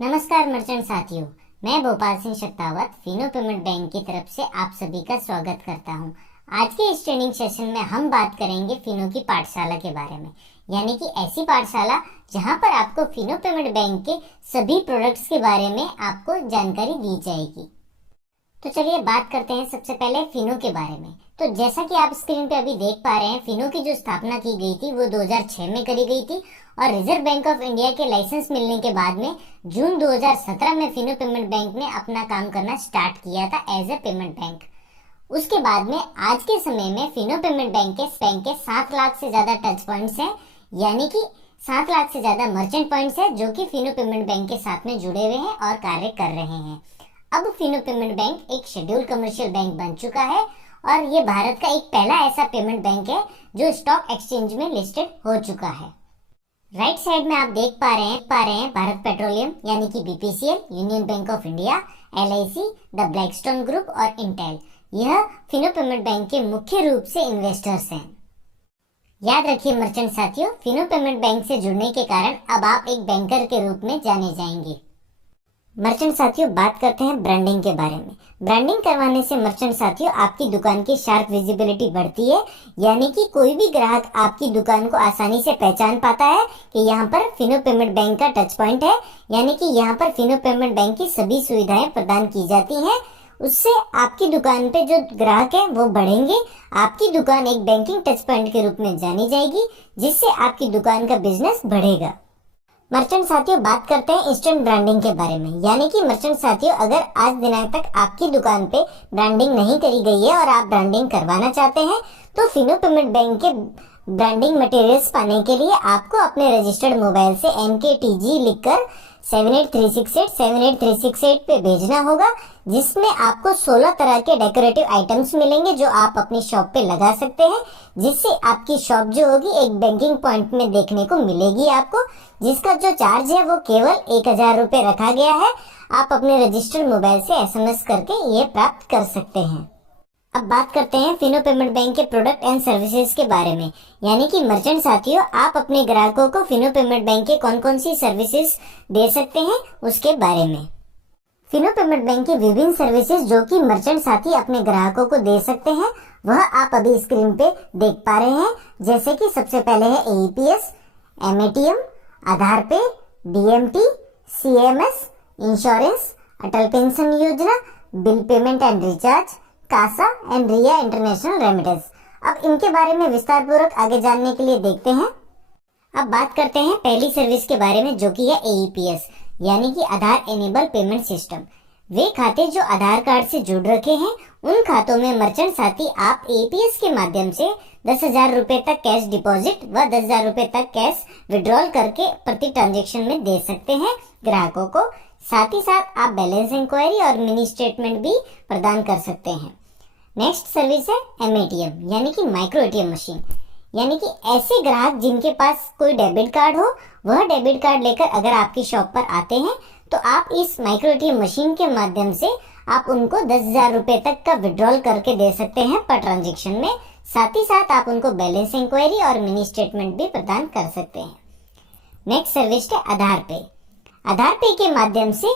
नमस्कार मर्चेंट साथियों, मैं भोपाल सिंह शक्तावत फिनो पेमेंट बैंक की तरफ से आप सभी का स्वागत करता हूं। आज के इस ट्रेनिंग सेशन में हम बात करेंगे फिनो की पाठशाला के बारे में, यानी कि ऐसी पाठशाला जहां पर आपको फिनो पेमेंट बैंक के सभी प्रोडक्ट्स के बारे में आपको जानकारी दी जाएगी। तो चलिए बात करते हैं सबसे पहले फिनो के बारे में। तो जैसा कि आप स्क्रीन पे अभी देख पा रहे हैं, फिनो की जो स्थापना की गई थी वो 2006 में करी गई थी और रिजर्व बैंक ऑफ इंडिया के लाइसेंस मिलने के बाद में जून 2017 में फिनो पेमेंट बैंक ने अपना काम करना स्टार्ट किया था एज ए पेमेंट बैंक। उसके बाद में आज के समय में फिनो पेमेंट बैंक के 7 लाख से ज्यादा टच पॉइंट्स हैं, यानी कि 7 लाख से ज्यादा मर्चेंट पॉइंट्स हैं जो कि फिनो पेमेंट बैंक के साथ में जुड़े हुए हैं और कार्य कर रहे हैं। अब फिनो पेमेंट बैंक एक शेड्यूल कमर्शियल बैंक बन चुका है और ये भारत का एक पहला ऐसा पेमेंट बैंक है जो स्टॉक एक्सचेंज में लिस्टेड हो चुका है। राइट साइड में आप देख पा रहे हैं भारत पेट्रोलियम यानी कि BPCL, union bank of India, LIC, the Blackstone group और इंटेल, यह फिनो पेमेंट बैंक के मुख्य रूप से इन्वेस्टर्स हैं। याद रखिए मर्चेंट साथियों, फिनो पेमेंट बैंक से जुड़ने के कारण अब आप एक बैंकर के रूप में जाने जाएंगे। मर्चेंट साथियों, बात करते हैं ब्रांडिंग के बारे में। ब्रांडिंग करवाने से मर्चेंट साथियों आपकी दुकान की शार्प विजिबिलिटी बढ़ती है, यानी कि कोई भी ग्राहक आपकी दुकान को आसानी से पहचान पाता है कि यहाँ पर फिनो पेमेंट बैंक का टच पॉइंट है, यानी कि यहाँ पर फिनो पेमेंट बैंक की सभी सुविधाएं प्रदान की जाती हैं। उससे आपकी दुकान पे जो ग्राहक है वो बढ़ेंगे, आपकी दुकान एक बैंकिंग टच पॉइंट के रूप में जानी जाएगी, जिससे आपकी दुकान का बिजनेस बढ़ेगा। मर्चेंट साथियों, बात करते हैं इंस्टेंट ब्रांडिंग के बारे में, यानी कि मर्चेंट साथियों अगर आज दिनांक तक आपकी दुकान पे ब्रांडिंग नहीं करी गई है और आप ब्रांडिंग करवाना चाहते हैं तो फिनो पेमेंट बैंक के ब्रांडिंग मटेरियल्स पाने के लिए आपको अपने रजिस्टर्ड मोबाइल से MKTG लिखकर 7836878368 पे भेजना होगा, जिसमें आपको 16 तरह के डेकोरेटिव आइटम्स मिलेंगे जो आप अपनी शॉप पे लगा सकते हैं, जिससे आपकी शॉप जो होगी एक बैंकिंग पॉइंट में देखने को मिलेगी आपको, जिसका जो चार्ज है वो केवल 1000 रुपए रखा गया है। आप अपने रजिस्टर्ड मोबाइल से SMS करके ये प्राप्त कर सकते हैं। अब बात करते हैं फिनो पेमेंट बैंक के प्रोडक्ट एंड सर्विसेज के बारे में, यानी कि मर्चेंट साथियों आप अपने ग्राहकों को फिनो पेमेंट बैंक के कौन कौन सी सर्विसेज दे सकते हैं उसके बारे में। फिनो पेमेंट बैंक की विभिन्न सर्विसेज जो कि मर्चेंट साथी अपने ग्राहकों को दे सकते हैं वह आप अभी स्क्रीन पे देख पा रहे हैं। जैसे कि सबसे पहले है AEPS, MATM, Aadhaar pay, DMT, CMS, insurance, Atal pension Yojana, bill payment and recharge, CASA and Ria international remittance. अब इनके बारे में विस्तार पूर्वक आगे जानने के लिए देखते हैं। अब बात करते हैं पहली सर्विस के बारे में जो कि है AEPS, यानी कि आधार एनेबल पेमेंट सिस्टम। वे खाते जो आधार कार्ड से जुड़ रखे हैं उन खातों में मर्चेंट साथी आप AEPS के माध्यम से 10,000 रुपए तक कैश डिपॉजिट व 10,000 रुपए तक कैश विड्रॉल करके प्रति ट्रांजेक्शन में दे सकते हैं ग्राहकों को। साथ ही साथ आप बैलेंस इंक्वायरी और मिनी स्टेटमेंट भी प्रदान कर सकते हैं। नेक्स्ट सर्विस है MATM, यानी कि माइक्रो ATM मशीन, यानी कि ऐसे ग्राहक जिनके पास कोई डेबिट कार्ड हो वह डेबिट कार्ड लेकर अगर आपकी शॉप पर आते हैं तो आप इस माइक्रो ATM मशीन के माध्यम से आप उनको 10,000 रुपए तक का विड्रॉल करके दे सकते हैं पर ट्रांजेक्शन में। साथ ही साथ आप उनको बैलेंस इंक्वायरी और मिनी स्टेटमेंट भी प्रदान कर सकते हैं। नेक्स्ट सर्विस है आधार पे। आधार पे के माध्यम से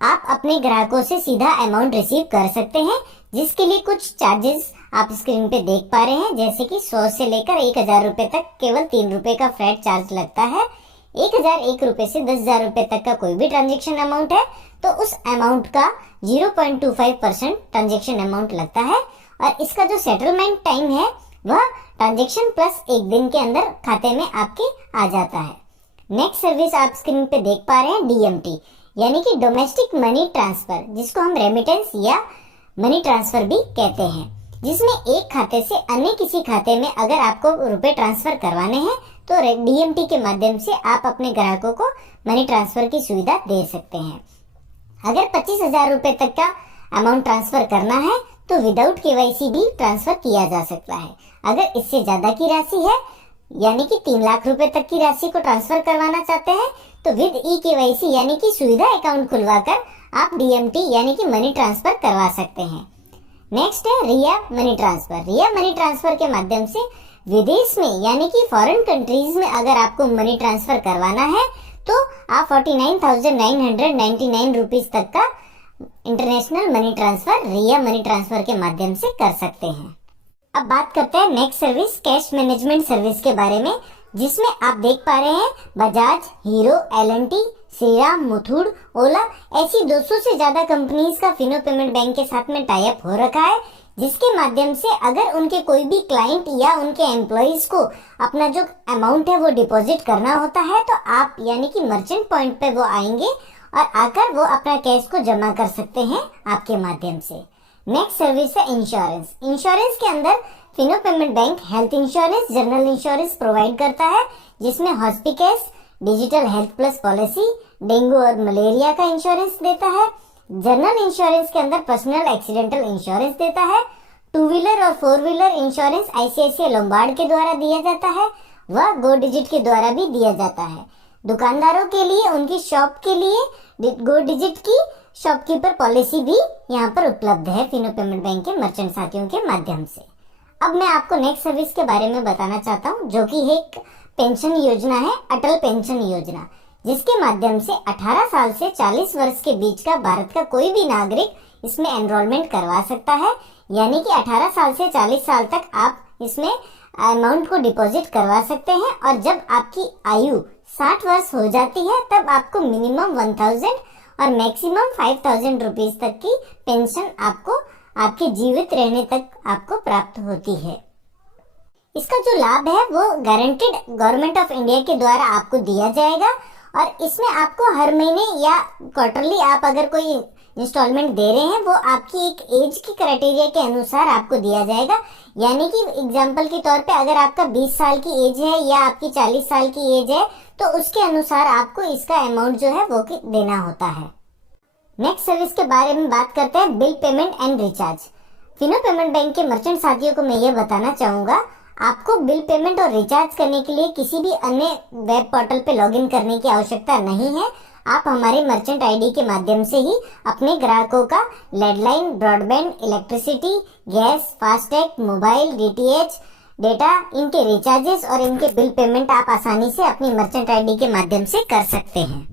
आप अपने ग्राहकों से सीधा अमाउंट रिसीव कर सकते हैं, जिसके लिए कुछ चार्जेस आप स्क्रीन पे देख पा रहे हैं। जैसे कि 100 से लेकर 1000 रुपए तक केवल 3 रुपए का फ्लैट चार्ज लगता है। 1001 रुपए से 10,000 रुपए तक का कोई भी ट्रांजेक्शन अमाउंट है तो उस अमाउंट का 0.25% ट्रांजेक्शन अमाउंट लगता है और इसका जो सेटलमेंट टाइम है वह ट्रांजेक्शन प्लस 1 दिन के अंदर खाते में आपके आ जाता है। नेक्स्ट सर्विस आप स्क्रीन पे देख पा रहे हैं DMT, यानी कि डोमेस्टिक मनी ट्रांसफर, जिसको हम रेमिटेंस या मनी ट्रांसफर भी कहते हैं, जिसमें एक खाते से अन्य किसी खाते में अगर आपको रुपए ट्रांसफर करवाने हैं तो DMT के माध्यम से आप अपने ग्राहकों को मनी ट्रांसफर की सुविधा दे सकते हैं। अगर 25,000 रुपए तक का अमाउंट ट्रांसफर करना है तो विदाउट KYC भी ट्रांसफर किया जा सकता है। अगर इससे ज्यादा की राशि है, यानी कि 3 लाख रुपए तक की राशि को ट्रांसफर करवाना चाहते हैं तो विद eKYC यानी कि सुविधा अकाउंट खुलवाकर आप DMT यानी कि मनी ट्रांसफर करवा सकते हैं। नेक्स्ट है रिया मनी ट्रांसफर। रिया मनी ट्रांसफर के माध्यम से विदेश में यानी कि फॉरेन कंट्रीज में अगर आपको मनी ट्रांसफर करवाना है तो आप 49,999 रुपीज तक का इंटरनेशनल मनी ट्रांसफर रिया मनी ट्रांसफर के माध्यम से कर सकते हैं। अब बात करते हैं next service, cash management service के बारे में, जिसमें आप देख पा रहे हैं बजाज, हीरो, एल&टी, श्रीराम, मुथूट, ओला ऐसी 200 से ज्यादा कंपनीज का फिनो पेमेंट बैंक के साथ में टाई अप हो रखा है, जिसके माध्यम से अगर उनके कोई भी क्लाइंट या उनके एम्प्लॉइज को अपना जो अमाउंट है वो डिपॉजिट करना होता है, तो आप यानी कि मर्चेंट पॉइंट पे वो आएंगे और आकर वो अपना कैश को जमा कर सकते हैं आपके माध्यम से। नेक्स्ट सर्विस है इंश्योरेंस। इंश्योरेंस के अंदर Fino payment bank health insurance, general insurance provide करता है, जिसमें hospitals, digital health plus policy, dengue और मलेरिया का इंश्योरेंस देता है। जनरल इंश्योरेंस के अंदर पर्सनल एक्सीडेंटल इंश्योरेंस देता है। 2 व्हीलर और 4 व्हीलर इंश्योरेंस आईसीआईसीआई लोम्बार्ड के द्वारा दिया जाता है, वह गो डिजिट के द्वारा भी दिया जाता है। दुकानदारों के लिए उनकी शॉप के लिए गो डिजिट की शॉपकीपर पॉलिसी भी यहाँ पर उपलब्ध है फिनो पेमेंट बैंक के मर्चेंट साथियों के माध्यम से। अब मैं आपको नेक्स्ट सर्विस के बारे में बताना चाहता हूँ, जो कि एक पेंशन योजना है, अटल पेंशन योजना, जिसके माध्यम से 18 साल से 40 वर्ष के बीच का भारत का कोई भी नागरिक इसमें एनरोलमेंट करवा सकता है। यानी कि 18 साल से 40 साल तक आप इसमें अमाउंट को डिपॉजिट करवा सकते हैं, और जब आपकी आयु 60 वर्ष हो जाती है तब आपको मिनिमम 1000 और मैक्सिमम 5000 रुपीज तक की पेंशन आपको आपके जीवित रहने तक आपको प्राप्त होती है। इसका जो लाभ है वो गारंटेड गवर्नमेंट ऑफ इंडिया के द्वारा आपको दिया जाएगा, और इसमें आपको हर महीने या क्वार्टरली आप अगर कोई इंस्टॉलमेंट दे रहे हैं वो आपकी एक एज की क्राइटेरिया के अनुसार आपको दिया जाएगा। यानी कि एग्जांपल के तौर पे अगर आपका 20 साल की एज है या आपकी 40 साल की एज है, तो उसके अनुसार आपको इसका अमाउंट जो है वो देना होता है। नेक्स्ट सर्विस के बारे में बात करते हैं, bill payment and recharge. Fino payment bank के मर्चेंट साथियों को मैं ये बताना चाहूंगा, आपको बिल पेमेंट और रिचार्ज करने के लिए किसी भी अन्य वेब पोर्टल पे लॉगिन करने की आवश्यकता नहीं है। आप हमारे मर्चेंट आईडी के माध्यम से ही अपने ग्राहकों का landline, broadband, electricity, gas, FASTag, mobile, DTH, data, इनके रिचार्जेस और इनके बिल पेमेंट आप आसानी से अपनी मर्चेंट आईडी के माध्यम से कर सकते हैं।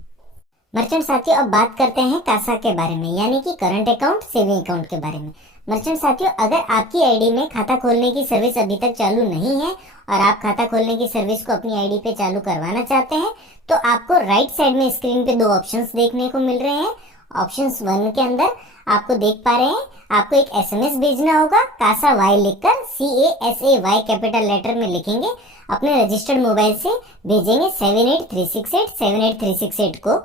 मर्चेंट साथियों, अब बात करते हैं कासा के बारे में, यानी कि करंट अकाउंट, सेविंग अकाउंट के बारे में। मर्चेंट साथियों, अगर आपकी आईडी में खाता खोलने की सर्विस अभी तक चालू नहीं है और आप खाता खोलने की सर्विस को अपनी आईडी पे चालू करवाना चाहते हैं, तो आपको राइट साइड में स्क्रीन पे 2 ऑप्शंस देखने को मिल रहे हैं। ऑप्शंस 1 के अंदर आपको देख पा रहे हैं, आपको एक एसएमएस भेजना होगा, कासा वाई लिखकर, CASAY कैपिटल लेटर में लिखेंगे, अपने रजिस्टर्ड मोबाइल से भेजेंगे 78368 को।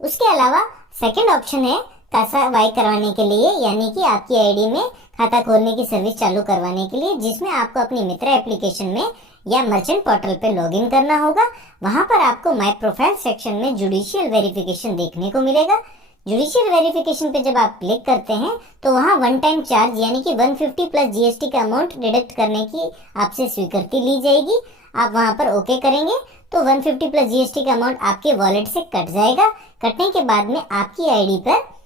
उसके अलावा सेकंड ऑप्शन है कासा वाई करवाने के लिए, यानी कि आपकी आईडी में खाता खोलने की सर्विस चालू करवाने के लिए, जिसमें आपको अपनी मित्रा एप्लीकेशन में या मर्चेंट पोर्टल पे लॉगिन करना होगा। वहां पर आपको माय प्रोफाइल सेक्शन में जुडिशियल वेरिफिकेशन देखने को मिलेगा। जुडिशियल वेरिफिकेशन पे जब आप क्लिक करते हैं तो वहां वन टाइम चार्ज यानी कि 150 प्लस जीएसटी का अमाउंट डिडक्ट करने की आपसे स्वीकृति ली जाएगी। आप वहां पर ओके करेंगे तो 150 प्लस जीएसटी का अमाउंट आपके वॉलेट से कट जाएगा। कटने के बाद में आपकी आईडी पर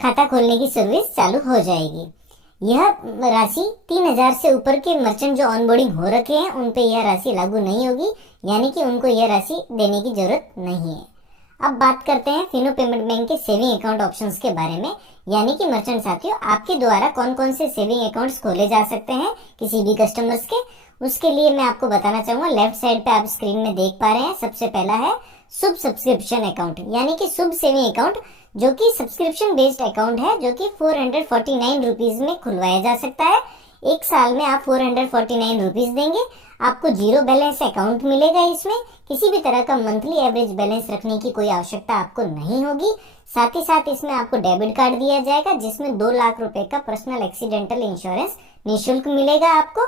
खाता खोलने की सर्विस चालू हो जाएगी। यह राशि 3000 से ऊपर के मर्चेंट जो ऑनबोर्डिंग हो रखे हैं उन पे यह राशि लागू नहीं होगी, यानी कि उनको यह राशि देने की जरूरत नहीं है। अब बात करते हैं फिनो पेमेंट बैंक के सेविंग अकाउंट ऑप्शंस के बारे में, यानी कि मर्चेंट साथियों, आपके द्वारा कौन कौन से सेविंग अकाउंट्स खोले जा सकते हैं किसी भी कस्टमर्स के, उसके लिए मैं आपको बताना चाहूंगा। लेफ्ट साइड पे आप स्क्रीन में देख पा रहे हैं, सबसे पहला है शुभ सब्सक्रिप्शन अकाउंट, यानी कि शुभ सेविंग अकाउंट, जो कि सब्सक्रिप्शन बेस्ड अकाउंट है, जो कि 449 रुपीज में खुलवाया जा सकता है। एक साल में आप 449 रुपीज देंगे, आपको 0 बैलेंस अकाउंट मिलेगा। इसमें किसी भी तरह का मंथली एवरेज बैलेंस रखने की कोई आवश्यकता आपको नहीं होगी। साथ ही साथ इसमें आपको डेबिट कार्ड दिया जाएगा, जिसमें 2 लाख रुपए का पर्सनल एक्सीडेंटल इंश्योरेंस निःशुल्क मिलेगा आपको।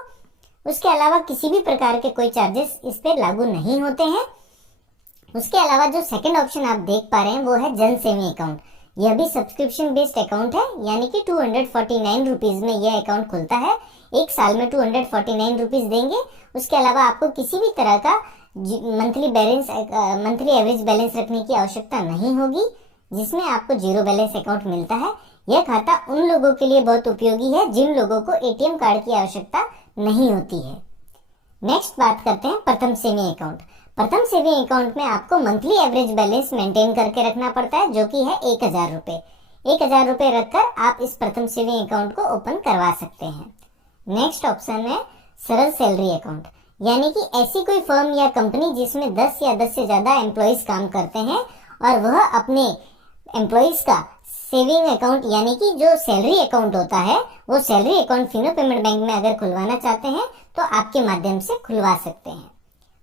उसके अलावा किसी भी प्रकार के कोई चार्जेस इस पे लागू नहीं होते हैं। उसके अलावा जो सेकंड ऑप्शन आप देख पा रहे हैं वो है जन सेविंग अकाउंट। यह भी सब्सक्रिप्शन बेस्ड अकाउंट है, यानी कि 249 रुपीज में यह अकाउंट खुलता है। एक साल में 249 रुपीज देंगे। उसके अलावा आपको किसी भी तरह का मंथली एवरेज बैलेंस रखने की आवश्यकता नहीं होगी, जिसमें आपको 0 बैलेंस अकाउंट मिलता है। यह खाता उन लोगों के लिए बहुत उपयोगी है जिन लोगों को एटीएम कार्ड की आवश्यकता नहीं होती है। नेक्स्ट बात करते हैं प्रथम सेविंग अकाउंट। प्रथम सेविंग अकाउंट में आपको मंथली एवरेज बैलेंस मेंटेन करके रखना पड़ता है, जो कि है 1,000 रुपये। 1,000 रुपये रखकर आप इस प्रथम सेविंग अकाउंट को ओपन करवा सकते हैं। नेक्स्ट ऑप्शन है सरल सैलरी अकाउंट, यानी कि ऐसी कोई फर्म या कंपनी जिसमें 10 या 10 से ज्यादा एम्प्लॉइज काम करते हैं और वह अपने एम्प्लॉइज का सेविंग अकाउंट यानी कि जो सैलरी अकाउंट होता है वो salary account Fino payment bank में अगर खुलवाना चाहते हैं तो आपके माध्यम से खुलवा सकते हैं।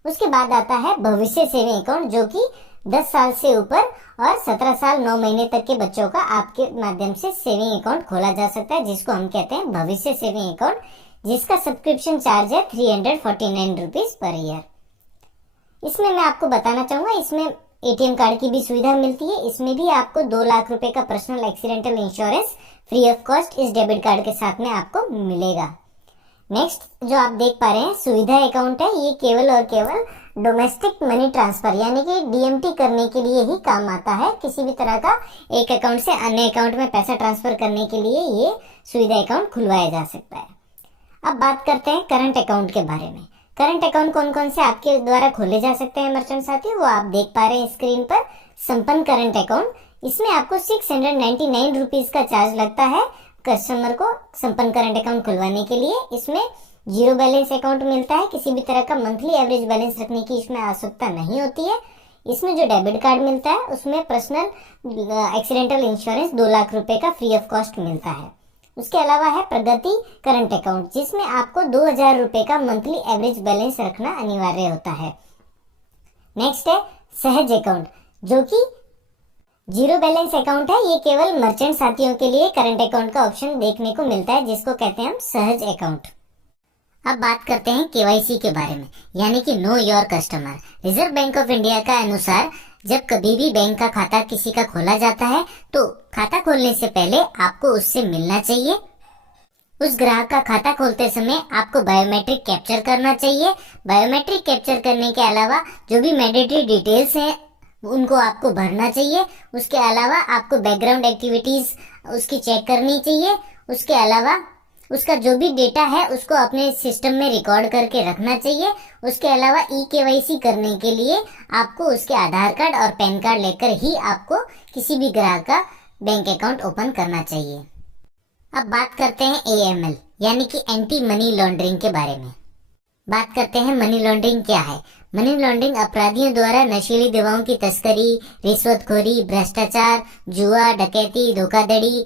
उसके बाद आता है भविष्य सेविंग अकाउंट, जो कि 10 साल से ऊपर और 17 साल 9 महीने तक के बच्चों का आपके माध्यम से सेविंग अकाउंट खोला जा सकता है, जिसको हम कहते हैं भविष्य सेविंग अकाउंट, जिसका सब्सक्रिप्शन चार्ज है 349 रुपीज पर ईयर। इसमें मैं आपको बताना चाहूंगा, इसमें एटीएम कार्ड की भी सुविधा मिलती है। इसमें भी आपको 2 लाख रुपए का personal accidental insurance free of cost इस डेबिट कार्ड के साथ में आपको मिलेगा। नेक्स्ट जो आप देख पा रहे हैं सुविधा अकाउंट है, ये केवल और केवल डोमेस्टिक मनी ट्रांसफर यानी कि डीएमटी करने के लिए ही काम आता है। किसी भी तरह का एक अकाउंट से अन्य अकाउंट में पैसा ट्रांसफर करने के लिए ये सुविधा अकाउंट खुलवाया जा सकता है। अब बात करते हैं करंट अकाउंट के बारे में। करंट अकाउंट कौन कौन से आपके द्वारा खोले जा सकते हैं मर्चेंट साथी, वो आप देख पा रहे हैं स्क्रीन पर। संपन्न करंट अकाउंट, इसमें आपको 699 रुपीज का चार्ज लगता है कस्टमर को संपन्न करंट अकाउंट खुलवाने के लिए। इसमें जीरो बैलेंस अकाउंट मिलता है, किसी भी तरह का मंथली एवरेज बैलेंस रखने की इसमें आवश्यकता नहीं होती है। इसमें जो डेबिट कार्ड मिलता है उसमें पर्सनल एक्सीडेंटल इंश्योरेंस 2 लाख रुपए का फ्री ऑफ कॉस्ट मिलता है। उसके अलावा है प्रगति करंट अकाउंट, जिसमें आपको 2,000 रुपए का मंथली एवरेज बैलेंस रखना अनिवार्य होता है। नेक्स्ट है सहज अकाउंट, जो कि जीरो बैलेंस अकाउंट है। ये केवल मर्चेंट साथियों के लिए करंट अकाउंट का ऑप्शन देखने को मिलता है, जिसको कहते हैं हम सहज अकाउंट। अब बात करते हैं केवाईसी के बारे में, यानी कि know your customer. Reserve bank of India का अनुसार जब कभी भी बैंक का खाता किसी का खोला जाता है तो खाता खोलने से पहले आपको उससे मिलना चाहिए। उस ग्राहक का खाता खोलते समय आपको बायोमेट्रिक कैप्चर करना चाहिए। बायोमेट्रिक कैप्चर करने के अलावा जो भी मैंडेटरी डिटेल्स हैं उनको आपको भरना चाहिए। उसके अलावा आपको बैकग्राउंड एक्टिविटीज उसकी चेक करनी चाहिए। उसके अलावा उसका जो भी डेटा है उसको अपने सिस्टम में रिकॉर्ड करके रखना चाहिए। उसके अलावा ई-केवाईसी करने के लिए आपको उसके आधार कार्ड और पैन कार्ड लेकर ही आपको किसी भी ग्राहक का बैंक अकाउंट ओपन करना चाहिए। अब बात करते हैं एएमएल यानी कि एंटी मनी लॉन्ड्रिंग के बारे में। बात करते हैं मनी लॉन्ड्रिंग क्या है। मनी लॉन्ड्रिंग अपराधियों द्वारा नशीली दवाओं की तस्करी, रिश्वतखोरी, भ्रष्टाचार, जुआ, डकैती, धोखाधड़ी,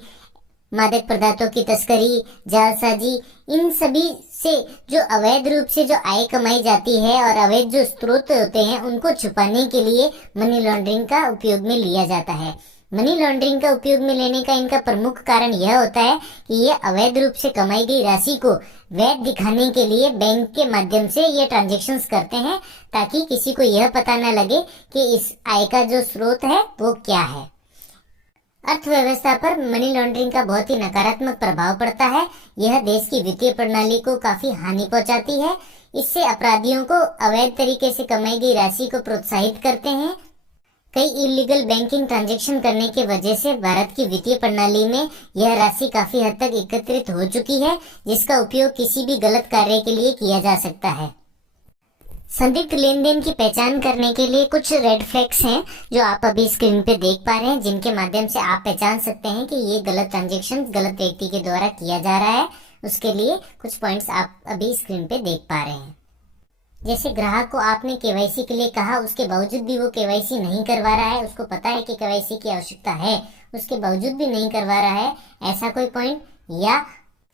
मादक पदार्थों की तस्करी, जालसाजी, इन सभी से जो अवैध रूप से जो आय कमाई जाती है और अवैध जो स्रोत होते हैं उनको छुपाने के लिए मनी लॉन्ड्रिंग का उपयोग में लिया जाता है। मनी लॉन्ड्रिंग का उपयोग में लेने का इनका प्रमुख कारण यह होता है कि ये अवैध रूप से कमाई गई राशि को वैध दिखाने के लिए बैंक के माध्यम से ये ट्रांजैक्शंस करते हैं, ताकि किसी को यह पता न लगे कि इस आय का जो स्रोत है वो क्या है। अर्थव्यवस्था पर मनी लॉन्ड्रिंग का बहुत ही नकारात्मक प्रभाव पड़ता है। यह देश की वित्तीय प्रणाली को काफी हानि पहुंचाती है। इससे अपराधियों को अवैध तरीके से कमाई गई राशि को प्रोत्साहित करते हैं। कई इलीगल बैंकिंग ट्रांजैक्शन करने के वजह से भारत की वित्तीय प्रणाली में यह राशि काफी हद तक एकत्रित हो चुकी है, जिसका उपयोग किसी भी गलत कार्य के लिए किया जा सकता है। संदिग्ध लेन देन की पहचान करने के लिए कुछ रेड फ्लैग्स हैं जो आप अभी स्क्रीन पे देख पा रहे हैं, जिनके माध्यम से आप पहचान सकते हैं कि ये गलत ट्रांजैक्शन गलत व्यक्ति के द्वारा किया जा रहा है। उसके लिए कुछ पॉइंट्स आप अभी स्क्रीन पे देख पा रहे हैं। जैसे ग्राहक को आपने केवाईसी के लिए कहा, उसके बावजूद भी वो केवाईसी नहीं करवा रहा है, उसको पता है कि केवाईसी की आवश्यकता है, उसके बावजूद भी नहीं करवा रहा है, ऐसा कोई पॉइंट, या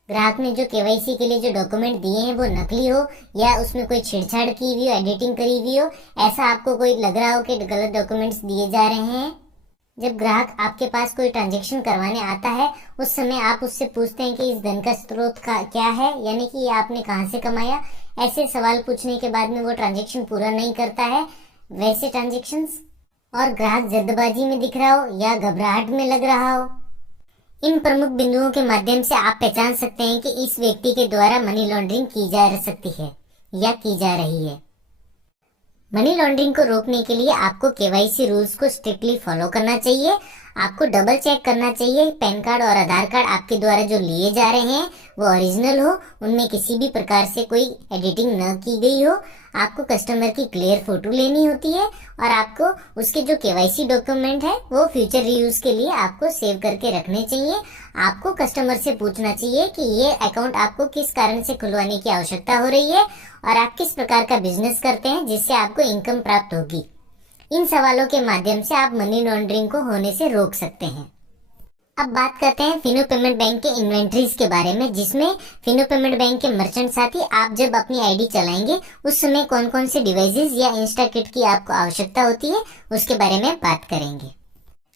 ग्राहक ने जो केवाईसी के लिए जो डॉक्यूमेंट दिए हैं वो नकली हो या उसमें कोई छेड़छाड़ की हुई हो, एडिटिंग करी हुई हो, ऐसा आपको कोई लग रहा हो कि गलत डॉक्यूमेंट्स दिए जा रहे हैं। जब ग्राहक आपके पास कोई ट्रांजैक्शन करवाने आता है उस समय आप उससे पूछते हैं कि इस धन का स्रोत का क्या है, यानी कि ये आपने कहाँ से कमाया। ऐसे सवाल पूछने के बाद में वो ट्रांजैक्शन पूरा नहीं करता है वैसे ट्रांजैक्शंस, और ग्राहक जल्दबाजी में दिख रहा हो या घबराहट में लग रहा हो। इन प्रमुख बिंदुओं के माध्यम से आप पहचान सकते हैं कि इस व्यक्ति के द्वारा मनी लॉन्ड्रिंग की जा सकती है या की जा रही है। मनी लॉन्ड्रिंग को रोकने के लिए आपको केवाईसी रूल्स को स्ट्रिक्टली फॉलो करना चाहिए। आपको डबल चेक करना चाहिए पैन कार्ड और आधार कार्ड आपके द्वारा जो लिए जा रहे हैं वो ओरिजिनल हो, उनमें किसी भी प्रकार से कोई एडिटिंग न की गई हो। आपको कस्टमर की क्लियर फोटो लेनी होती है और आपको उसके जो केवाईसी डॉक्यूमेंट है वो फ्यूचर रीयूज के लिए आपको सेव करके रखने चाहिए। आपको कस्टमर से पूछना चाहिए कि ये अकाउंट आपको किस कारण से खुलवाने की आवश्यकता हो रही है और आप किस प्रकार का बिजनेस करते हैं जिससे आपको इनकम प्राप्त होगी। इन सवालों के माध्यम से आप मनी लॉन्ड्रिंग को होने से रोक सकते हैं। अब बात करते हैं फिनो पेमेंट बैंक के इन्वेंट्रीज के बारे में, जिसमें फिनो पेमेंट बैंक के मर्चेंट साथी आप जब अपनी आईडी चलाएंगे उस समय कौन कौन से डिवाइसेस या इंस्टा किट की आपको आवश्यकता होती है उसके बारे में बात करेंगे।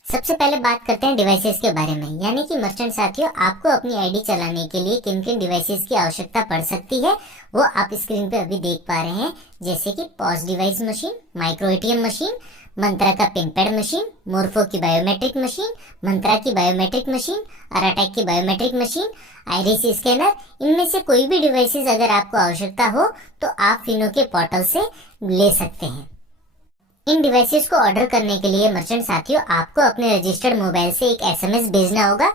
सबसे पहले बात करते हैं डिवाइसेस के बारे में, यानी कि मर्चेंट साथियों आपको अपनी आईडी चलाने के लिए किन किन डिवाइसेस की आवश्यकता पड़ सकती है वो आप स्क्रीन पे अभी देख पा रहे हैं, जैसे कि POS device machine, micro ATM machine, Mantra का पिन पैड मशीन, मोरफो की बायोमेट्रिक मशीन, मंत्रा की बायोमेट्रिक मशीन, अराटेक की बायोमेट्रिक मशीन, आइरिस स्कैनर। इनमें से कोई भी डिवाइसेस अगर आपको आवश्यकता हो तो आप फिनो के पोर्टल से ले सकते हैं। इन डिवाइसेस को ऑर्डर करने के लिए मर्चेंट साथियों आपको अपने रजिस्टर्ड मोबाइल से एक एसएमएस भेजना होगा।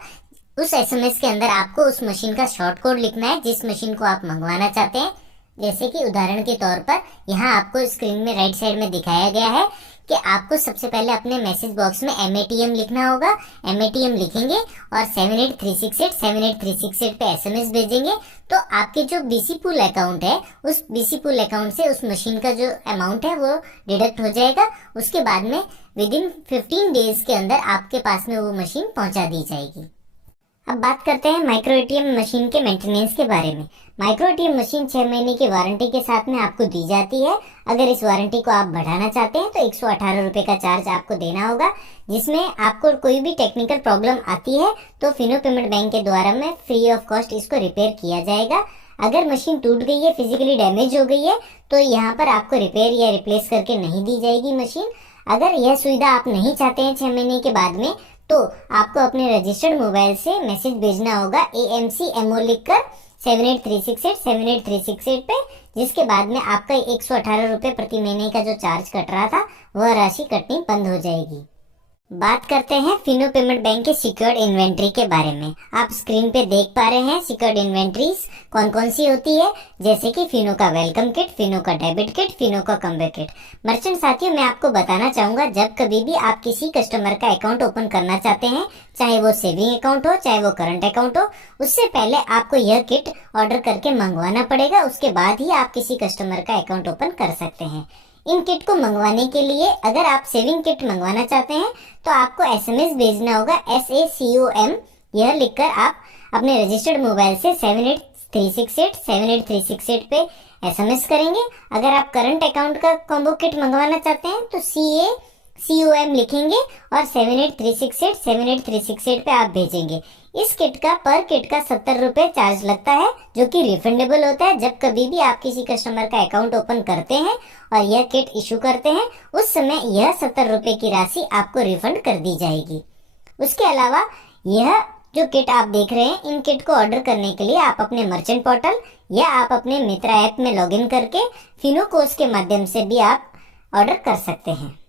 उस एसएमएस के अंदर आपको उस मशीन का शॉर्ट कोड लिखना है जिस मशीन को आप मंगवाना चाहते हैं। जैसे कि उदाहरण के तौर पर यहाँ आपको स्क्रीन में राइट साइड में दिखाया गया है कि आपको सबसे पहले अपने मैसेज बॉक्स में MATM लिखना होगा। MATM लिखेंगे और 7836878368 पे एसएमएस भेजेंगे तो आपके जो BC पूल अकाउंट है उस BC पूल अकाउंट से उस मशीन का जो अमाउंट है वो डिडक्ट हो जाएगा। उसके बाद में विदिन 15 डेज के अंदर आपके पास में वो मशीन पहुंचा दी जाएगी। अब बात करते हैं माइक्रो एटीएम मशीन के मेंटेनेंस के बारे में। माइक्रो एटीएम मशीन 6 महीने की वारंटी के साथ में आपको दी जाती है। अगर इस वारंटी को आप बढ़ाना चाहते हैं तो 118 रुपए का चार्ज आपको देना होगा, जिसमें आपको कोई भी टेक्निकल प्रॉब्लम आती है तो फिनो पेमेंट बैंक के द्वारा में फ्री ऑफ कॉस्ट इसको रिपेयर किया जाएगा। अगर मशीन टूट गई है, फिजिकली डैमेज हो गई है तो यहाँ पर आपको रिपेयर या रिप्लेस करके नहीं दी जाएगी मशीन। अगर यह सुविधा आप नहीं चाहते हैं 6 महीने के बाद में तो आपको अपने रजिस्टर्ड मोबाइल से मैसेज भेजना होगा AMCMO लिखकर 7836878368 पे, जिसके बाद में आपका 118 रुपए प्रति महीने का जो चार्ज कट रहा था वह राशि कटनी बंद हो जाएगी। बात करते हैं फिनो पेमेंट बैंक के सिक्योर्ड इन्वेंट्री के बारे में। आप स्क्रीन पे देख पा रहे हैं सिक्योर्ड इन्वेंट्रीज कौन कौन सी होती है, जैसे कि फिनो का वेलकम किट, फिनो का डेबिट किट, फिनो का कमबैक किट। मर्चेंट साथियों मैं आपको बताना चाहूंगा, जब कभी भी आप किसी कस्टमर का अकाउंट ओपन करना चाहते हैं, चाहे वो सेविंग अकाउंट हो चाहे वो करंट अकाउंट हो, उससे पहले आपको यह किट ऑर्डर करके मंगवाना पड़ेगा। उसके बाद ही आप किसी कस्टमर का अकाउंट ओपन कर सकते हैं। इन किट को मंगवाने के लिए अगर आप सेविंग किट मंगवाना चाहते हैं तो आपको एसएमएस भेजना होगा SACOM। यह लिखकर आप अपने रजिस्टर्ड मोबाइल से 7836878368 पे एसएमएस करेंगे। अगर आप करंट अकाउंट का कॉम्बो किट मंगवाना चाहते हैं तो CACOM लिखेंगे और 7836878368 पे आप भेजेंगे। इस किट का पर किट का 70 रुपए चार्ज लगता है, जो कि रिफंडेबल होता है। जब कभी भी आप किसी कस्टमर का अकाउंट ओपन करते हैं और यह किट इशू करते हैं उस समय यह 70 रुपए की राशि आपको रिफंड कर दी जाएगी। उसके अलावा यह जो किट आप देख रहे हैं, इन किट को ऑर्डर करने के लिए आप अपने मर्चेंट पोर्टल या आप अपने मित्रा ऐप में लॉगिन करके फिनो कोर्स के माध्यम से भी आप ऑर्डर कर सकते हैं।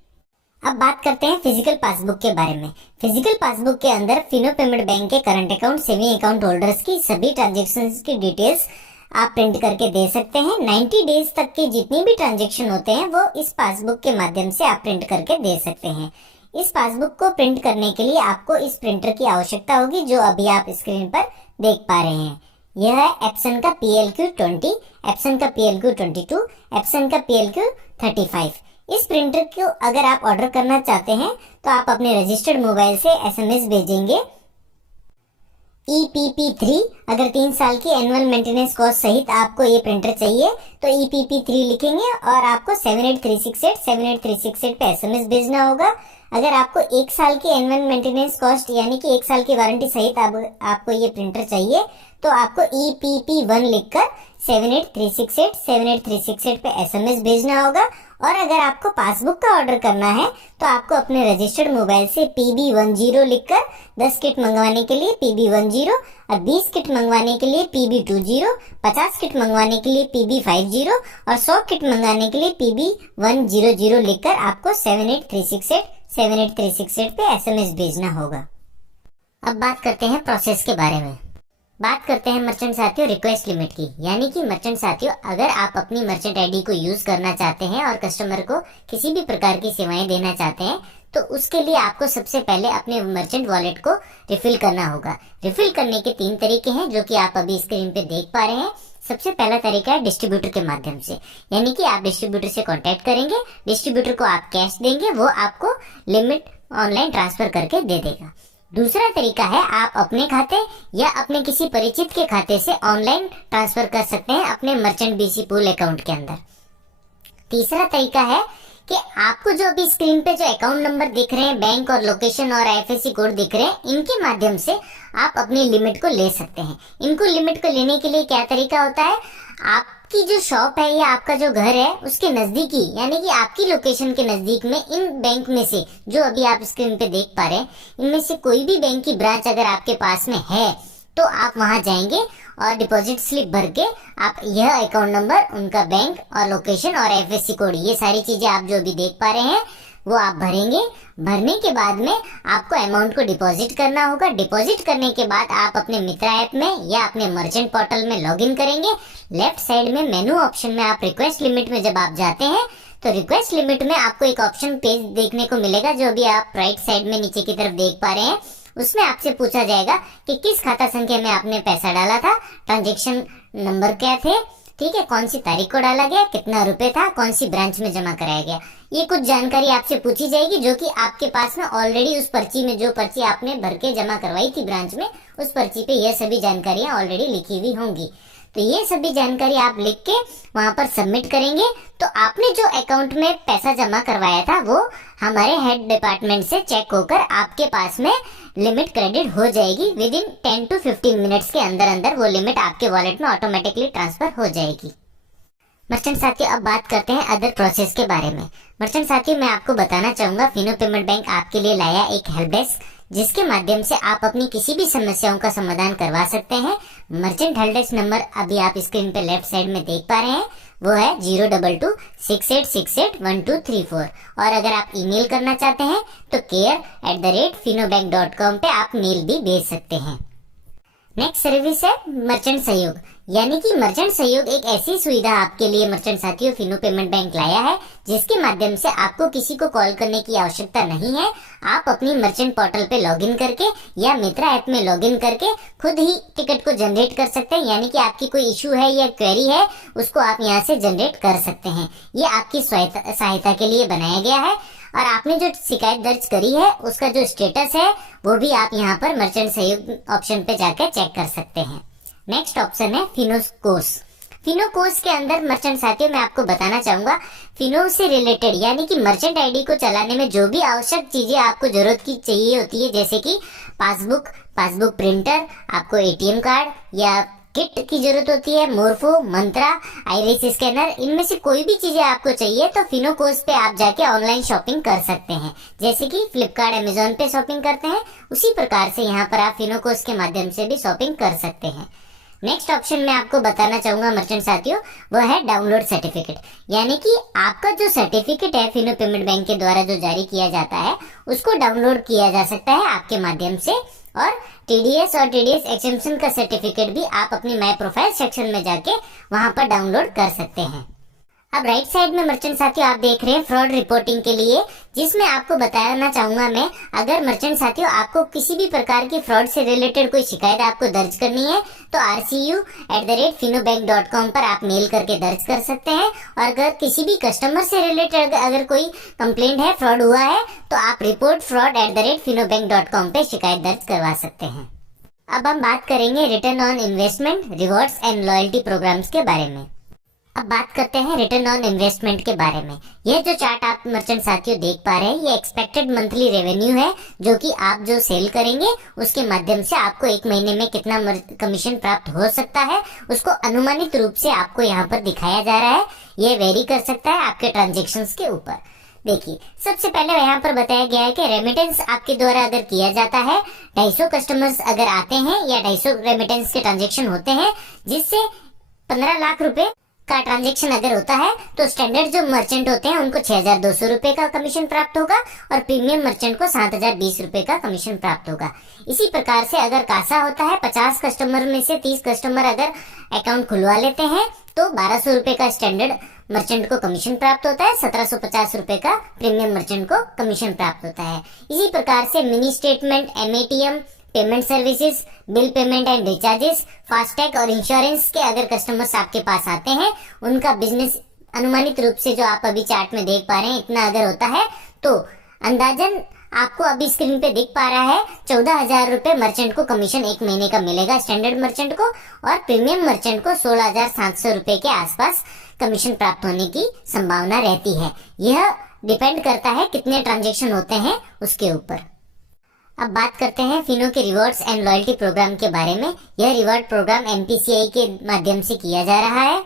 अब बात करते हैं फिजिकल पासबुक के बारे में। फिजिकल पासबुक के अंदर फिनो पेमेंट बैंक के current account, saving account holders की सभी ट्रांजैक्शंस की डिटेल्स आप प्रिंट करके दे सकते हैं। 90 डेज तक के जितनी भी ट्रांजैक्शन होते हैं वो इस पासबुक के माध्यम से आप प्रिंट करके दे सकते हैं। इस पासबुक को प्रिंट करने के लिए आपको इस प्रिंटर की आवश्यकता होगी, जो अभी आप स्क्रीन पर देख पा रहे हैं। यह है एप्सन का PLQ20, एप्सन का PLQ22, एप्सन का PLQ35। इस प्रिंटर को अगर आप ऑर्डर करना चाहते हैं तो आप अपने रजिस्टर्ड मोबाइल से एसएमएस भेजेंगे EPP3। अगर 3 साल की एनुअल मेंटेनेंस कॉस्ट सहित आपको ये प्रिंटर चाहिए तो EPP3 लिखेंगे और आपको 7836878368 पे एसएमएस भेजना होगा। अगर आपको 1 साल की एनुअल मेंटेनेंस कॉस्ट यानी कि 1 साल की वारंटी सहित आपको ये प्रिंटर चाहिए तो आपको EPP1 लिखकर 7836878368 पे एसएमएस भेजना होगा। और अगर आपको पासबुक का ऑर्डर करना है तो आपको अपने रजिस्टर्ड मोबाइल से PB10 लिखकर 10 किट मंगवाने के लिए PB10 और 20 किट मंगवाने के लिए PB20, 50 किट मंगवाने के लिए PB50 और 100 किट मंगवाने के लिए PB100 लिखकर आपको 7836878368 पे एसएमएस भेजना होगा। अब बात करते हैं प्रोसेस के बारे में। बात करते हैं मर्चेंट साथियों रिक्वेस्ट लिमिट की। यानी कि मर्चेंट साथियों, अगर आप अपनी मर्चेंट आईडी को यूज करना चाहते हैं और कस्टमर को किसी भी प्रकार की सेवाएं देना चाहते हैं, तो उसके लिए आपको सबसे पहले अपने मर्चेंट वॉलेट को रिफिल करना होगा। रिफिल करने के 3 तरीके हैं जो कि आप अभी स्क्रीन पे देख पा रहे हैं। सबसे पहला तरीका है डिस्ट्रीब्यूटर के माध्यम से, यानी कि आप डिस्ट्रीब्यूटर से कांटेक्ट करेंगे, डिस्ट्रीब्यूटर को आप कैश देंगे, वो आपको लिमिट ऑनलाइन ट्रांसफर करके दे देगा। दूसरा तरीका है आप अपने खाते या अपने किसी परिचित के खाते से ऑनलाइन ट्रांसफर कर सकते हैं अपने मर्चेंट बीसी पूल अकाउंट के अंदर। तीसरा तरीका है कि आपको जो अभी स्क्रीन पे जो अकाउंट नंबर दिख रहे हैं, बैंक और लोकेशन और आईएफएससी कोड दिख रहे हैं, इनके माध्यम से आप अपनी लिमिट को ले सकते हैं। इनको लिमिट को लेने के लिए क्या तरीका होता है, आपकी जो शॉप है या आपका जो घर है उसके नजदीकी, यानी कि आपकी लोकेशन के नजदीक में इन बैंक में से जो अभी आप स्क्रीन पे देख पा रहे हैं, इनमें से कोई भी बैंक की ब्रांच अगर आपके पास में है तो आप वहां जाएंगे और डिपॉजिट स्लिप भर के आप यह अकाउंट नंबर, उनका बैंक और लोकेशन और आईएफएससी कोड, ये सारी चीजें आप जो अभी देख पा रहे हैं वो आप भरेंगे। भरने के बाद में आपको अमाउंट को डिपॉजिट करना होगा। डिपॉजिट करने के बाद आप अपने मित्रा ऐप में या अपने मर्चेंट पोर्टल में लॉगिन करेंगे। लेफ्ट साइड में मेनू ऑप्शन में आप रिक्वेस्ट लिमिट में जब आप जाते हैं तो रिक्वेस्ट लिमिट में आपको एक ऑप्शन पेज देखने को मिलेगा जो अभी आप राइट साइड में नीचे की तरफ देख पा रहे हैं। उसमें आपसे पूछा जाएगा कि किस खाता संख्या में आपने पैसा डाला था, ट्रांजैक्शन नंबर क्या थे, ठीक है, कौन सी तारीख को डाला गया, कितना रुपए था, कौन सी ब्रांच में जमा कराया गया, ये कुछ जानकारी आपसे पूछी जाएगी जो कि आपके पास में ऑलरेडी उस पर्ची में, जो पर्ची आपने भर के जमा करवाई थी ब्रांच में, उस पर्ची पे ये सभी जानकारियां ऑलरेडी लिखी हुई होंगी। तो ये सभी जानकारी आप लिख के वहां पर सबमिट करेंगे तो आपने जो अकाउंट में पैसा जमा करवाया था वो हमारे हेड डिपार्टमेंट से चेक होकर आपके पास में लिमिट क्रेडिट हो जाएगी। विद इन 10 to 15 मिनट्स के अंदर अंदर वो लिमिट आपके वॉलेट में ऑटोमेटिकली ट्रांसफर हो जाएगी। मर्चेंट साथियों, अब बात करते हैं अदर प्रोसेस के बारे में। मर्चेंट साथियों, मैं आपको बताना चाहूंगा फिनो पेमेंट बैंक आपके लिए लाया एक हेल्प डेस्क, जिसके माध्यम से आप अपनी किसी भी समस्याओं का समाधान करवा सकते हैं। मर्चेंट हेल्प डेस्क नंबर अभी आप स्क्रीन पे लेफ्ट साइड में देख पा रहे हैं, वो है 02268681234। और अगर आप ईमेल करना चाहते हैं तो care@finobank.com पे आप मेल भी भेज सकते हैं। नेक्स्ट सर्विस है मर्चेंट सहयोग, यानी कि मर्चेंट सहयोग एक ऐसी सुविधा आपके लिए मर्चेंट साथियों फिनो पेमेंट बैंक लाया है जिसके माध्यम से आपको किसी को कॉल करने की आवश्यकता नहीं है। आप अपनी मर्चेंट पोर्टल पे लॉगिन करके या मित्रा ऐप में लॉगिन करके खुद ही टिकट को जनरेट कर सकते हैं। यानी कि आपकी कोई इशू है या क्वेरी है उसको आप यहाँ से जनरेट कर सकते हैं। ये आपकी सहायता के लिए बनाया गया है। और आपने जो शिकायत दर्ज करी है उसका जो स्टेटस है वो भी आप यहाँ पर मर्चेंट सहयोग ऑप्शन पे जाकर चेक कर सकते हैं। नेक्स्ट ऑप्शन है फिनो कोर्स। फिनो कोर्स के अंदर मर्चेंट साथियों मैं आपको बताना चाहूंगा फिनो से रिलेटेड, यानी कि मर्चेंट आईडी को चलाने में जो भी आवश्यक चीजें आपको जरूरत की चाहिए होती है, जैसे कि पासबुक प्रिंटर, आपको एटीएम कार्ड या किट की जरूरत होती है, मोरफो, मंत्रा, आइरिस स्कैनर, इनमें से कोई भी चीजें आपको चाहिए तो फिनो कोर्स पे आप जाके ऑनलाइन शॉपिंग कर सकते हैं। जैसे कि फ्लिपकार्ट, अमेजोन पे शॉपिंग करते हैं, उसी प्रकार से यहाँ पर आप फिनो कोर्स के माध्यम से भी शॉपिंग कर सकते हैं। नेक्स्ट ऑप्शन में आपको बताना चाहूंगा मर्चेंट साथियों, वह है डाउनलोड सर्टिफिकेट। यानी कि आपका जो सर्टिफिकेट है फिनो पेमेंट बैंक के द्वारा जो जारी किया जाता है उसको डाउनलोड किया जा सकता है आपके माध्यम से। और टीडीएस और टीडीएस एक्सटेंशन का सर्टिफिकेट भी आप अपनी माय प्रोफाइल सेक्शन में जाके वहां पर डाउनलोड कर सकते हैं। अब राइट साइड में मर्चेंट साथियों आप देख रहे हैं फ्रॉड रिपोर्टिंग के लिए, जिसमें आपको बताना चाहूंगा मैं, अगर मर्चेंट साथियों आपको किसी भी प्रकार की फ्रॉड से रिलेटेड कोई शिकायत आपको दर्ज करनी है तो rcu@finobank.com पर आप मेल करके दर्ज कर सकते हैं। और अगर किसी भी कस्टमर से रिलेटेड अगर कोई कंप्लेंट है, फ्रॉड हुआ है, तो आप रिपोर्ट fraud@finobank.com पे शिकायत दर्ज करवा सकते हैं। अब हम बात करेंगे return on investment, rewards and loyalty programs के बारे में। अब बात करते हैं रिटर्न ऑन इन्वेस्टमेंट के बारे में। यह जो चार्ट आप मर्चेंट साथियों देख पा रहे हैं, ये एक्सपेक्टेड मंथली रेवेन्यू है, जो कि आप जो सेल करेंगे उसके माध्यम से आपको एक महीने में कितना कमीशन प्राप्त हो सकता है उसको अनुमानित रूप से आपको यहाँ पर दिखाया जा रहा है। ये वेरी कर सकता है आपके ट्रांजेक्शन्स के ऊपर। देखिए, सबसे पहले यहाँ पर बताया गया है कि रेमिटेंस आपके द्वारा अगर किया जाता है, 250 कस्टमर्स अगर आते हैं या 250 रेमिटेंस के ट्रांजेक्शन होते हैं, जिससे 15 लाख रुपए का ट्रांजेक्शन अगर होता है तो स्टैंडर्ड जो मर्चेंट होते हैं उनको 6,200 रुपए का कमीशन प्राप्त होगा और प्रीमियम मर्चेंट को 7,020 रुपए का कमीशन प्राप्त होगा। इसी प्रकार से अगर कासा होता है, 50 कस्टमर में से 30 कस्टमर अगर अकाउंट खुलवा लेते हैं तो 1,200 रुपए का स्टैंडर्ड मर्चेंट को कमीशन प्राप्त होता है, 1,750 रुपए का प्रीमियम मर्चेंट को कमीशन प्राप्त होता है। इसी प्रकार से mini statement, mATM, payment services, bill payment and recharges, FASTag और इंश्योरेंस के अगर कस्टमर्स आपके पास आते हैं, उनका बिजनेस अनुमानित रूप से जो आप अभी चार्ट में देख पा रहे हैं इतना अगर होता है तो अंदाजन आपको अभी स्क्रीन पे दिख पा रहा है 14,000 रुपए मर्चेंट को कमीशन एक महीने का मिलेगा स्टैंडर्ड मर्चेंट को, और प्रीमियम मर्चेंट को 16,700 रुपए के आसपास कमीशन प्राप्त होने की संभावना रहती है। यह डिपेंड करता है कितने ट्रांजेक्शन होते हैं उसके ऊपर। अब बात करते हैं फिनो के रिवॉर्ड्स एंड लॉयल्टी प्रोग्राम के बारे में। यह रिवॉर्ड प्रोग्राम एनपीसीआई के माध्यम से किया जा रहा है।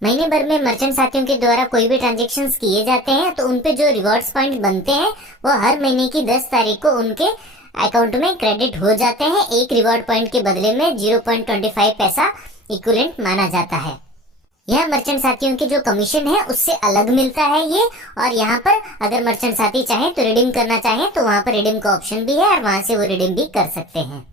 महीने भर में मर्चेंट साथियों के द्वारा कोई भी ट्रांजेक्शन्स किए जाते हैं तो उनपे जो रिवॉर्ड्स पॉइंट बनते हैं वो हर महीने की 10 तारीख को उनके अकाउंट में क्रेडिट हो जाते हैं। एक रिवॉर्ड पॉइंट के बदले में 0.25 पैसा इक्विवेलेंट माना जाता है। यह मर्चेंट साथियों की जो कमीशन है उससे अलग मिलता है ये, और यहाँ पर अगर मर्चेंट साथी चाहे तो रिडीम करना चाहे तो वहाँ पर रिडीम का ऑप्शन भी है और वहाँ से वो रिडीम भी कर सकते हैं।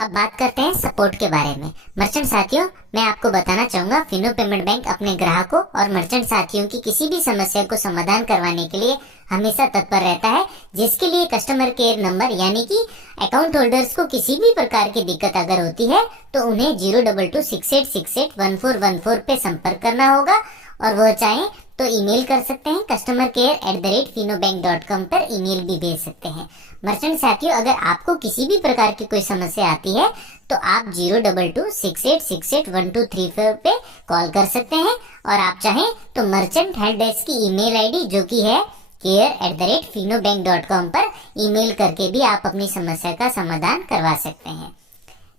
अब बात करते हैं सपोर्ट के बारे में। मर्चेंट साथियों, मैं आपको बताना चाहूंगा फिनो पेमेंट बैंक अपने ग्राहकों और मर्चेंट साथियों की किसी भी समस्या को समाधान करवाने के लिए हमेशा तत्पर रहता है, जिसके लिए कस्टमर केयर नंबर यानी कि अकाउंट होल्डर्स को किसी भी प्रकार की दिक्कत अगर होती है तो उन्हें 02268681414 पे संपर्क करना होगा, और वह चाहे तो ईमेल कर सकते हैं customercare@finobank.com पर ईमेल भी भेज सकते हैं। मर्चेंट साथियों, अगर आपको किसी भी प्रकार की कोई समस्या आती है तो आप 02268681234 पे कॉल कर सकते हैं, और आप चाहें तो मर्चेंट हेल्प डेस्क की ईमेल आईडी जो कि है care@finobank.com पर ईमेल करके भी आप अपनी समस्या का समाधान करवा सकते हैं।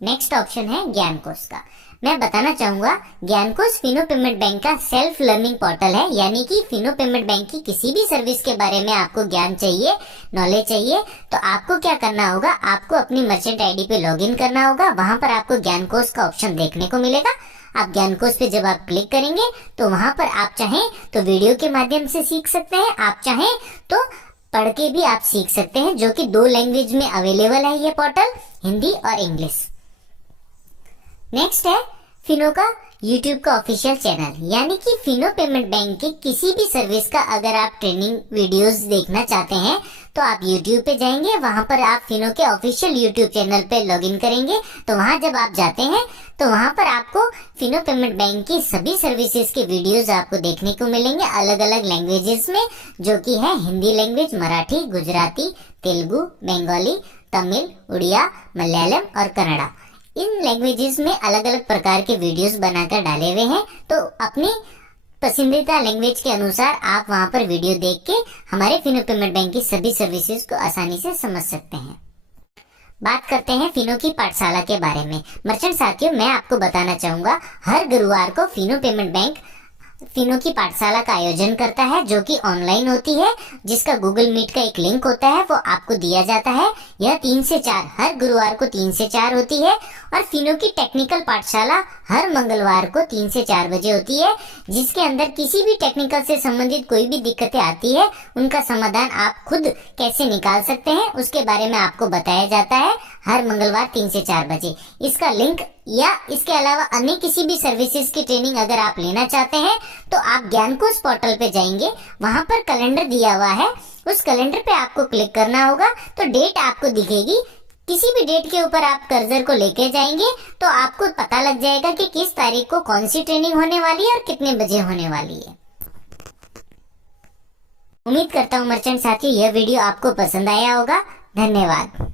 नेक्स्ट ऑप्शन है ज्ञान कोश का। मैं बताना चाहूंगा ज्ञान कोश फिनो पेमेंट बैंक का सेल्फ लर्निंग पोर्टल है, यानी कि फिनो पेमेंट बैंक की किसी भी सर्विस के बारे में आपको ज्ञान चाहिए, नॉलेज चाहिए, तो आपको क्या करना होगा, आपको अपनी मर्चेंट आईडी पे लॉगिन करना होगा। वहां पर आपको ज्ञान कोश का ऑप्शन देखने को मिलेगा। आप ज्ञान कोश पे जब आप क्लिक करेंगे तो वहां पर आप चाहें तो वीडियो के माध्यम से सीख सकते हैं, आप चाहें तो पढ़ के भी आप सीख सकते हैं, जो कि 2 लैंग्वेज में अवेलेबल है ये पोर्टल, हिंदी और इंग्लिश। नेक्स्ट है फिनो का यूट्यूब का ऑफिशियल चैनल, यानी कि फिनो पेमेंट बैंक की किसी भी सर्विस का अगर आप ट्रेनिंग वीडियोस देखना चाहते हैं तो आप यूट्यूब पे जाएंगे, वहां पर आप फिनो के ऑफिशियल यूट्यूब चैनल पे लॉगिन करेंगे। तो वहां जब आप जाते हैं तो वहां पर आपको फिनो पेमेंट बैंक की सभी सर्विसेज के वीडियोस आपको देखने को मिलेंगे अलग अलग लैंग्वेजेस में, जो कि है हिंदी लैंग्वेज, मराठी, गुजराती, तेलुगु, बंगाली, तमिल, उड़िया, मलयालम और कन्नड़ा। इन लैंग्वेजेस में अलग अलग प्रकार के वीडियोस बनाकर डाले हुए हैं, तो अपनी पसंदीदा लैंग्वेज के अनुसार आप वहां पर वीडियो देख के हमारे फिनो पेमेंट बैंक की सभी सर्विसेज को आसानी से समझ सकते हैं। बात करते हैं फिनो की पाठशाला के बारे में। मर्चेंट साथियों, मैं आपको बताना चाहूंगा हर गुरुवार को फिनो पेमेंट बैंक फिनो की पाठशाला का आयोजन करता है, जो कि ऑनलाइन होती है, जिसका गूगल मीट का एक लिंक होता है वो आपको दिया जाता है। यह 3 से 4 हर गुरुवार को 3 से 4 होती है, और फिनो की टेक्निकल पाठशाला हर मंगलवार को 3 से 4 बजे होती है, जिसके अंदर किसी भी टेक्निकल से संबंधित कोई भी दिक्कतें आती है उनका समाधान आप खुद कैसे निकाल सकते हैं उसके बारे में आपको बताया जाता है हर मंगलवार 3 से 4 बजे। इसका लिंक या इसके अलावा अन्य किसी भी सर्विसेज की ट्रेनिंग अगर आप लेना चाहते हैं तो आप ज्ञान कोश पोर्टल पे जाएंगे, वहां पर कैलेंडर दिया हुआ है, उस कैलेंडर पे आपको क्लिक करना होगा तो डेट आपको दिखेगी। किसी भी डेट के ऊपर आप कर्सर को लेके जाएंगे तो आपको पता लग जाएगा कि किस तारीख को कौन सी ट्रेनिंग होने वाली है और कितने बजे होने वाली है। उम्मीद करता हूँ मर्चेंट साथियों यह वीडियो आपको पसंद आया होगा। धन्यवाद।